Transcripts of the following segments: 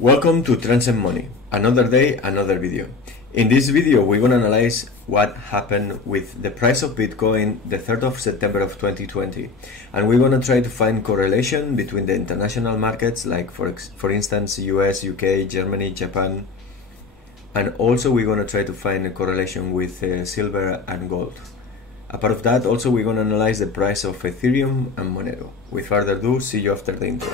Welcome to Trends and Money. Another day, another video. In this video, we're gonna analyze what happened with the price of Bitcoin the 3rd of September of 2020. And we're gonna try to find correlation between the international markets, like for instance, US, UK, Germany, Japan. And also we're gonna try to find a correlation with silver and gold. Apart of that, also we're gonna analyze the price of Ethereum and Monero. With further ado, see you after the intro.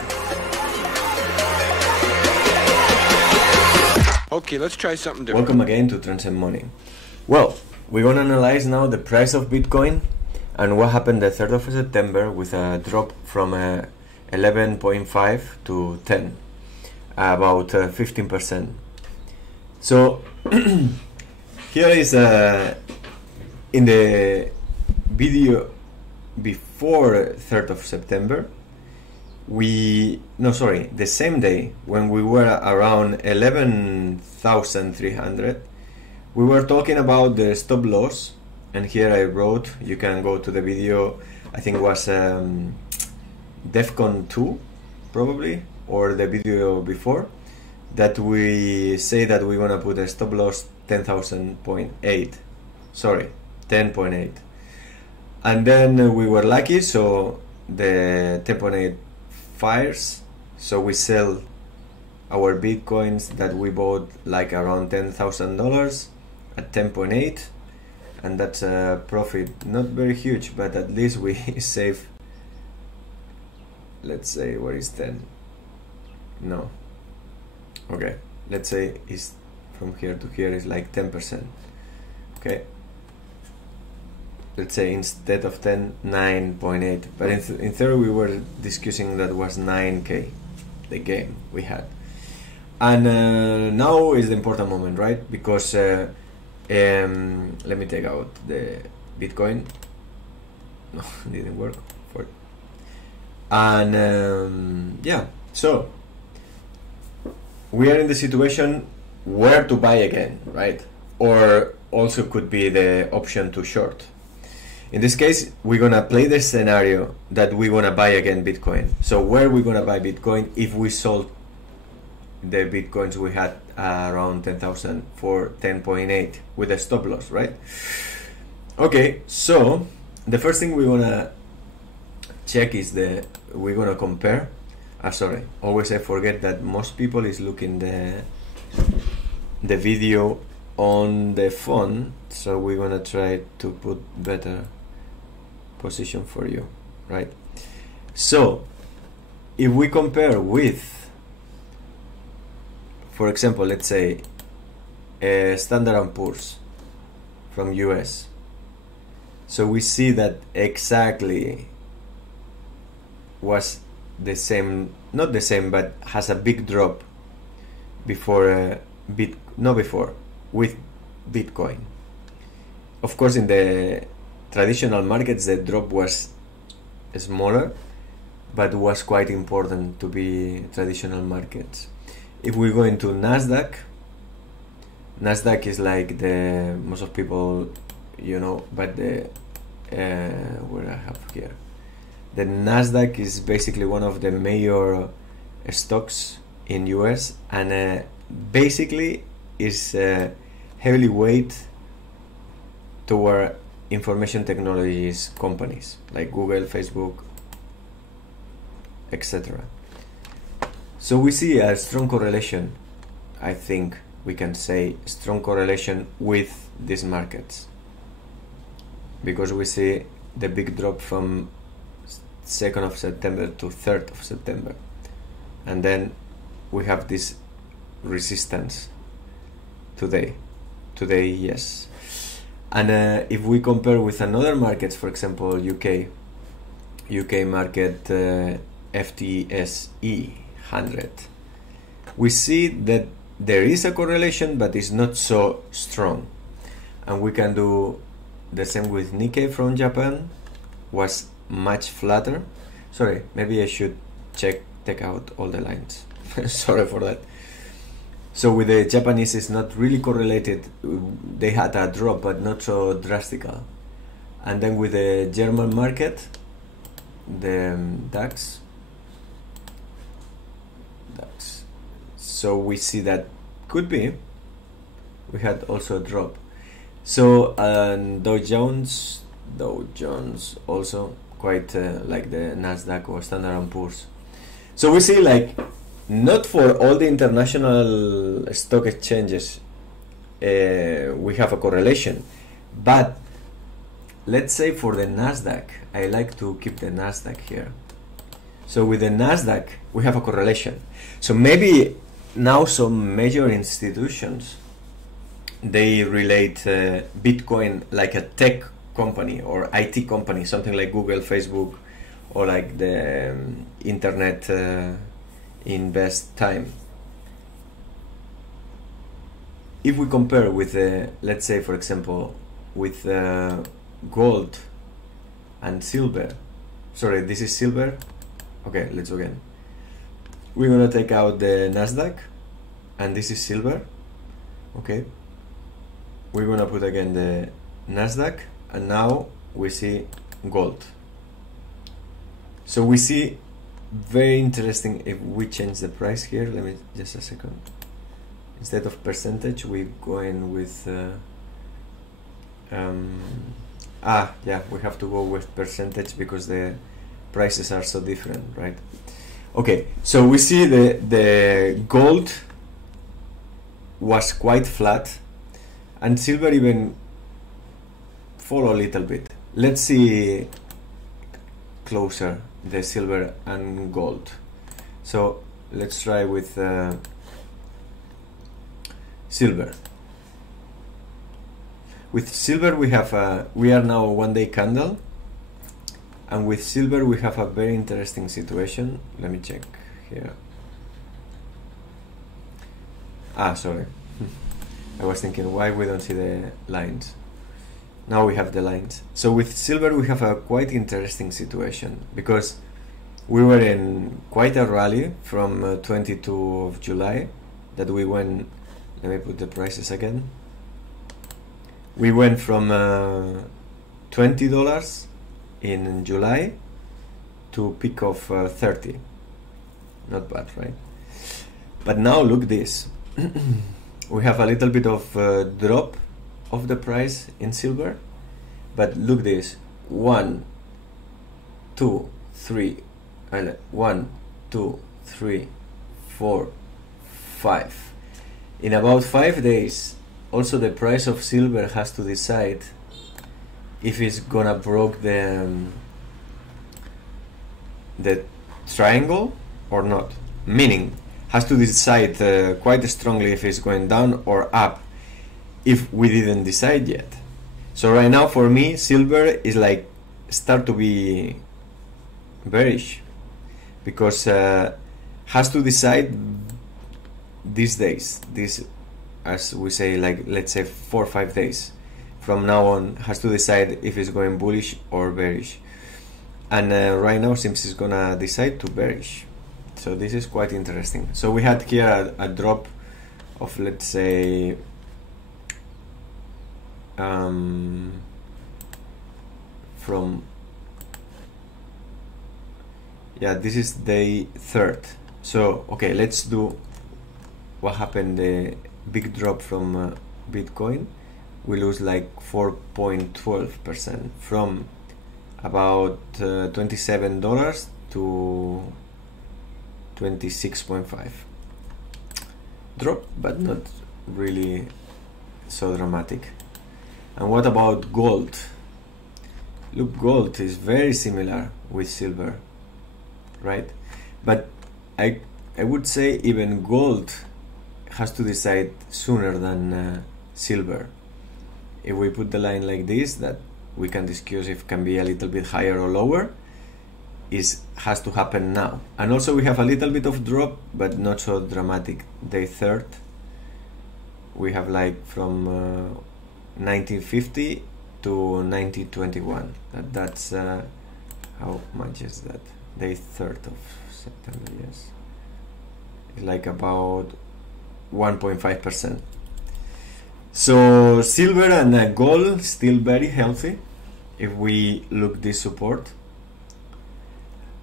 Okay, let's try something different. Welcome again to Trends and Money. Well, we're gonna analyze now the price of Bitcoin and what happened the 3rd of September with a drop from 11.5 to 10, about 15%. So here is in the video before 3rd of September, the same day when we were around 11,300, we were talking about the stop loss, and here I wrote, you can go to the video, I think it was DEFCON 2 probably, or the video before, that we say that we're gonna put a stop loss 10,000.8, sorry, 10.8, and then we were lucky, so the 10.8 fires, so we sell our bitcoins that we bought like around $10,000 at 10.8, and that's a profit, not very huge, but at least we save, let's say, what is 10? No, okay, let's say is from here to here is like 10%. Okay, let's say instead of 10, 9.8, but in theory we were discussing that was 9k the game we had. And now is the important moment, right? Because let me take out the Bitcoin. No, it didn't work for it. And yeah, so we are in the situation where to buy again, right? Or also could be the option to short. In this case, we're gonna play the scenario that we're gonna buy again Bitcoin. So where we're gonna buy Bitcoin if we sold the Bitcoins we had around 10,000 for 10.8 with a stop loss, right? Okay, so the first thing we're gonna check is we're gonna compare. Sorry, always I forget that most people is looking the video on the phone, so we're gonna try to put better position for you, right? So if we compare with, for example, let's say Standard & Poor's from US, so we see that exactly was the same, not the same, but has a big drop before with Bitcoin. Of course, in the traditional markets the drop was smaller, but was quite important to be traditional markets. If we go into Nasdaq is like the most of people, you know, but the what I have here, the Nasdaq is basically one of the major stocks in US, and basically is heavily weight toward information technologies companies like Google, Facebook, etc. So we see a strong correlation, I think we can say strong correlation with these markets, because we see the big drop from 2nd of September to 3rd of September, and then we have this resistance today, yes. And if we compare with another markets, for example UK market, FTSE 100, we see that there is a correlation, but it's not so strong. And we can do the same with Nikkei from Japan, was much flatter. Sorry, maybe I should take out all the lines. Sorry for that. So with the Japanese, it's not really correlated. They had a drop, but not so drastic. And then with the German market, the DAX, so we see that could be we had also a drop. So Dow Jones also quite like the Nasdaq or Standard & Poor's. So we see like not for all the international stock exchanges we have a correlation, but let's say for the Nasdaq, I like to keep the Nasdaq here. So with the Nasdaq we have a correlation. So maybe now some major institutions, they relate Bitcoin like a tech company or IT company, something like Google, Facebook, or like the internet invest time. If we compare with let's say for example with gold and silver, sorry, this is silver. Okay, let's go again. We're gonna take out the Nasdaq and this is silver. Okay, we're gonna put again the Nasdaq and now we see gold. So we see very interesting. If we change the price here, let me just a second. Instead of percentage, we're going with yeah, we have to go with percentage because the prices are so different, right? Okay, so we see the gold was quite flat and silver even follow a little bit. Let's see closer the silver and gold. So let's try with silver. With silver we have we are now a one-day candle, and with silver we have a very interesting situation. Let me check here. Sorry. I was thinking why we don't see the lines. Now we have the lines. So with silver we have a quite interesting situation because we were in quite a rally from 22 of July that we went. Let me put the prices again. We went from $20 in July to peak of 30. Not bad, right? But now look this. We have a little bit of drop of the price in silver, but look this. 1, 2, 3, 1, 2, 3, 4, 5. In about 5 days, also the price of silver has to decide if it's gonna break the triangle or not. Meaning, has to decide quite strongly if it's going down or up, if we didn't decide yet. So right now for me, silver is like start to be bearish because has to decide these days, this, as we say, like let's say 4 or 5 days from now on, has to decide if it's going bullish or bearish. And right now seems it's gonna decide to bearish. So this is quite interesting. So we had here a drop of, let's say, from, yeah, this is day 3rd. So okay, let's do what happened, the big drop from Bitcoin. We lose like 4.12% from about $27 to 26.5. Drop, but not really so dramatic. And what about gold? Look, gold is very similar with silver, right? But I would say even gold has to decide sooner than silver. If we put the line like this, that we can discuss if it can be a little bit higher or lower, has to happen now. And also we have a little bit of drop, but not so dramatic. Day 3rd, we have like from 1950 to 1921. That's how much is that? Day 3rd of September, yes. It's like about 1.5%. So silver and gold still very healthy if we look this support,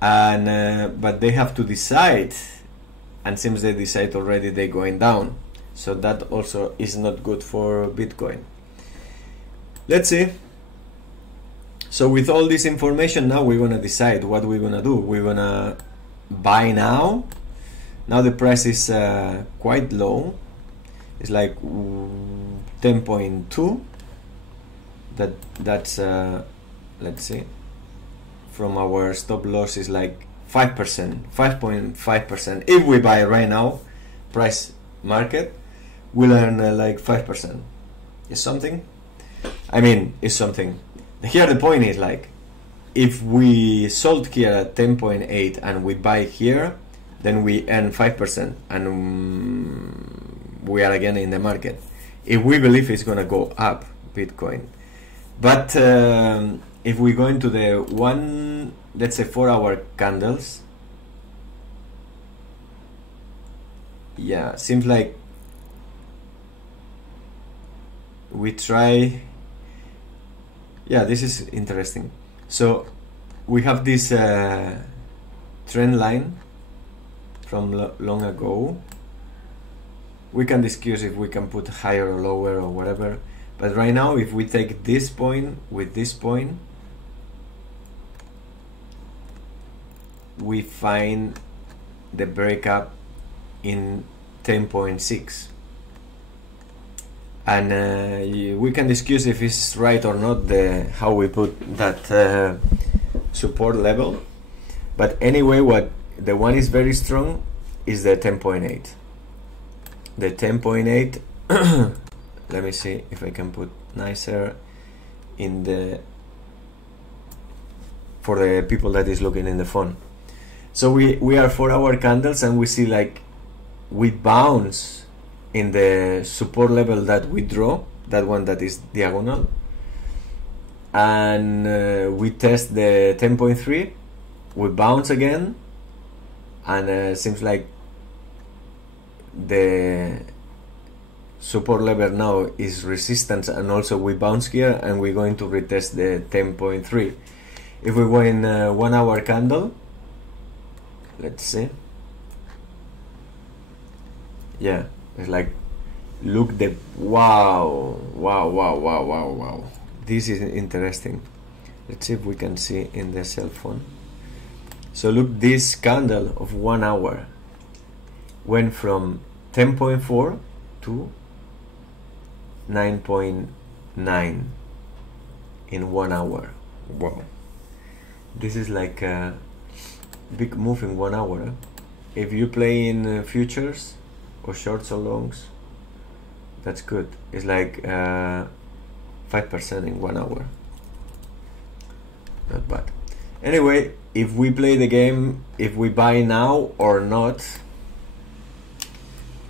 and but they have to decide and seems they decide already they're going down. So that also is not good for Bitcoin. Let's see. So with all this information, now we're gonna decide what we're gonna do. We're gonna buy now. Now the price is quite low. It's like 10.2. That's let's see. From our stop loss is like 5%, 5.5%. If we buy right now, price market, we'll earn like 5%. Is something? I mean, it's something. Here the point is like, if we sold here at 10.8 and we buy here, then we earn 5% and we are again in the market. If we believe it's gonna go up, Bitcoin. But if we go into the one, let's say 4-hour candles, yeah, seems like we try. Yeah, this is interesting. So we have this trend line from long ago. We can discuss if we can put higher or lower or whatever, but right now if we take this point with this point, we find the breakup in 10.6, and we can discuss if it's right or not, how we put that support level. But anyway, what the one is very strong is the 10.8. The 10.8 let me see if I can put nicer in the, for the people that is looking in the phone. So we are 4-hour candles, and we see like we bounce in the support level that we draw, that one that is diagonal, and we test the 10.3, we bounce again, and seems like the support level now is resistance, and also we bounce here, and we're going to retest the 10.3. If we go in 1-hour candle, let's see. Yeah, it's like, look the, wow, this is interesting. Let's see if we can see in the cell phone. So look, this candle of 1 hour went from 10.4 to 9.9 in 1 hour. Wow, this is like a big move in 1 hour. If you play in futures or shorts or longs, that's good. It's like 5% in 1 hour. Not bad. Anyway, if we play the game, if we buy now or not,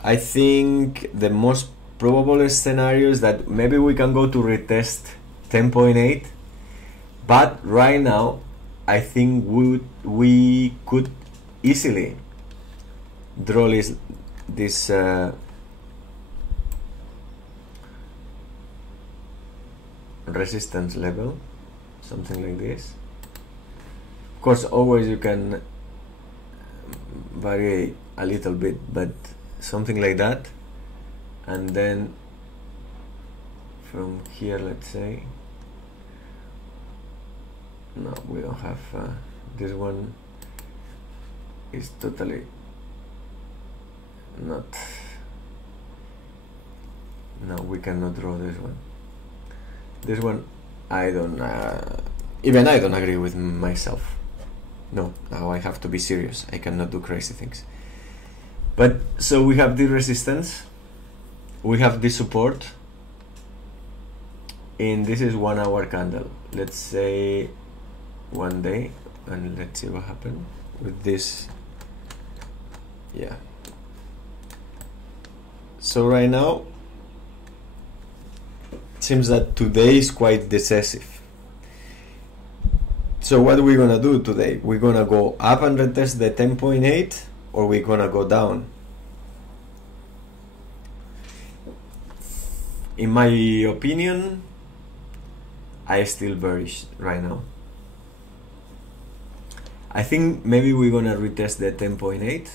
I think the most probable scenario is that maybe we can go to retest 10.8, but right now I think we could easily draw this resistance level, something like this. Of course, always you can vary a little bit, but something like that. And then from here, let's say, no, we don't have this one is totally not, no, we cannot draw this one. This one I don't even I don't agree with myself. No, now I have to be serious. I cannot do crazy things. But so we have the resistance, we have the support, and this is 1 hour candle. Let's say 1 day, and let's see what happened with this. Yeah. So right now it seems that today is quite decisive. So what are we gonna do today? We're gonna go up and retest the 10.8, or we're gonna go down? In my opinion, I still bearish right now. I think maybe we're gonna retest the 10.8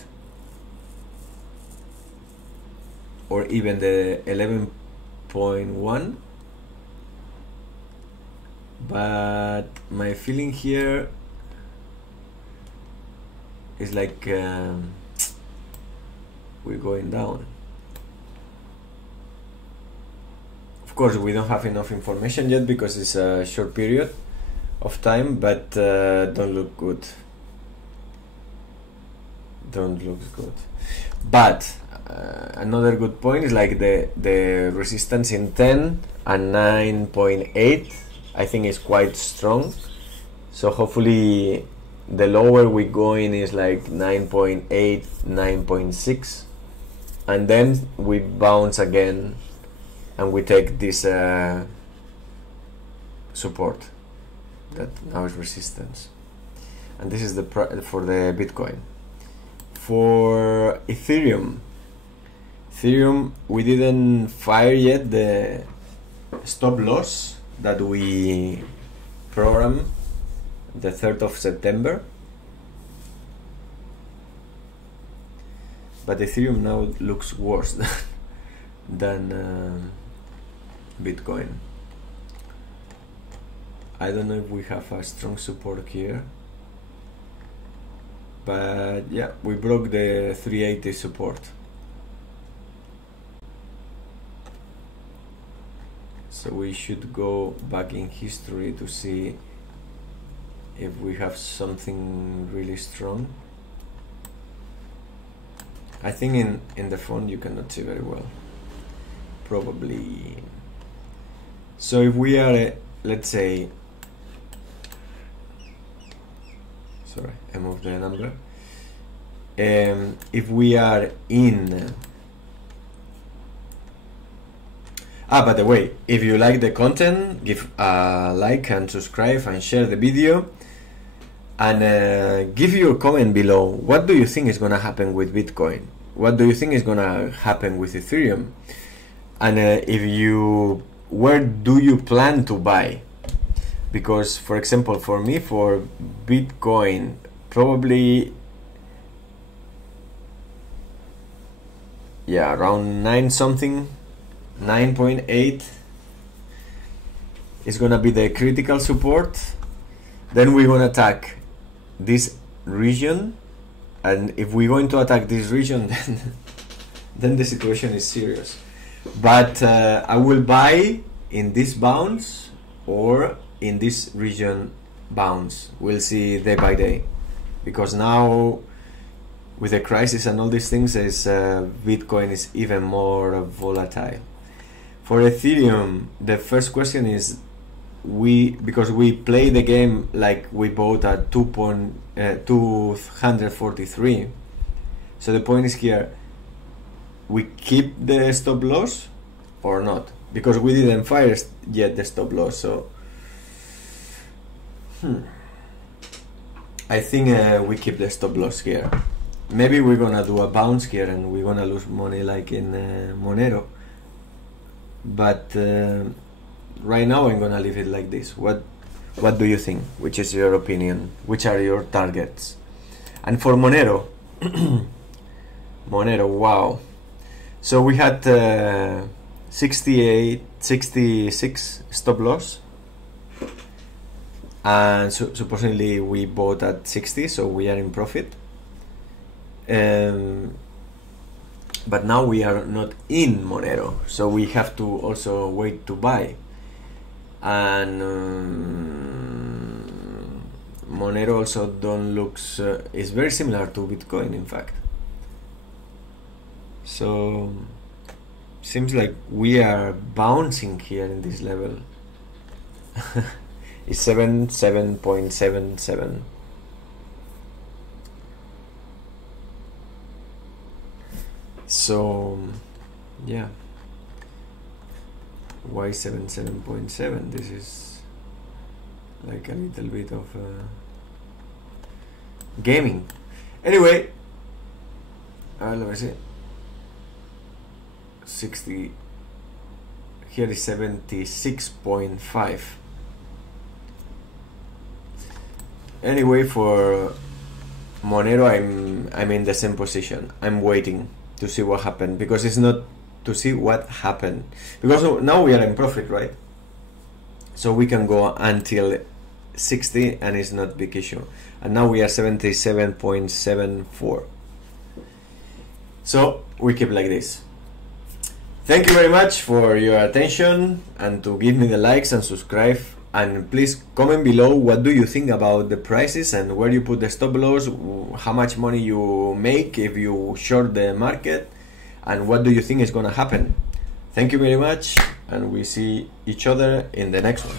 or even the 11.1, but my feeling here is like we're going down. Of course, we don't have enough information yet because it's a short period of time, but don't look good. Don't look good. But another good point is like the resistance in 10 and 9.8, I think is quite strong. So hopefully the lower we go in is like 9.8, 9.6, and then we bounce again and we take this support that now is resistance. And this is the for the Bitcoin. For Ethereum, we didn't fire yet the stop loss that we programmed the 3rd of September. But Ethereum now looks worse than Bitcoin. I don't know if we have a strong support here, but yeah, we broke the 380 support. So we should go back in history to see if we have something really strong. I think in the phone you cannot see very well, probably. So if we are, let's say, sorry, I moved the number. If we are in, by the way, if you like the content, give a like and subscribe and share the video, and give your comment below. What do you think is going to happen with Bitcoin? What do you think is going to happen with Ethereum? And where do you plan to buy? Because, for example, for me, for Bitcoin, probably, yeah, around 9 something, 9.8 is gonna be the critical support. Then we're gonna attack this region, and if we're going to attack this region, then the situation is serious. But I will buy in this bounce or in this region bounce. We'll see day by day, because now with the crisis and all these things, Bitcoin is even more volatile. For Ethereum, the first question is, because we play the game like we bought at 243. So the point is here, we keep the stop loss or not, because we didn't fire yet the stop loss. So I think we keep the stop loss here. Maybe we're gonna do a bounce here and we're gonna lose money like in Monero, but right now I'm gonna leave it like this. What do you think? Which is your opinion? Which are your targets? And for Monero, wow. So we had 66 stop loss, and supposedly we bought at 60, so we are in profit. But now we are not in Monero, so we have to also wait to buy. And Monero also don't looks is very similar to Bitcoin, in fact. So seems like we are bouncing here in this level. It's 7.77. So yeah, why 7.7? This is like a little bit of gaming. Anyway, let me see. 60. Here is 76.5. Anyway, for Monero, I'm in the same position. I'm waiting to see what happened, because it's not to see what happened, because now we are in profit, right? So we can go until 60 and it's not big issue, and now we are 77.74. so we keep like this. Thank you very much for your attention, and to give me the likes and subscribe, and please comment below what do you think about the prices and where you put the stop loss, how much money you make if you short the market, and what do you think is gonna happen. Thank you very much, and we see each other in the next one.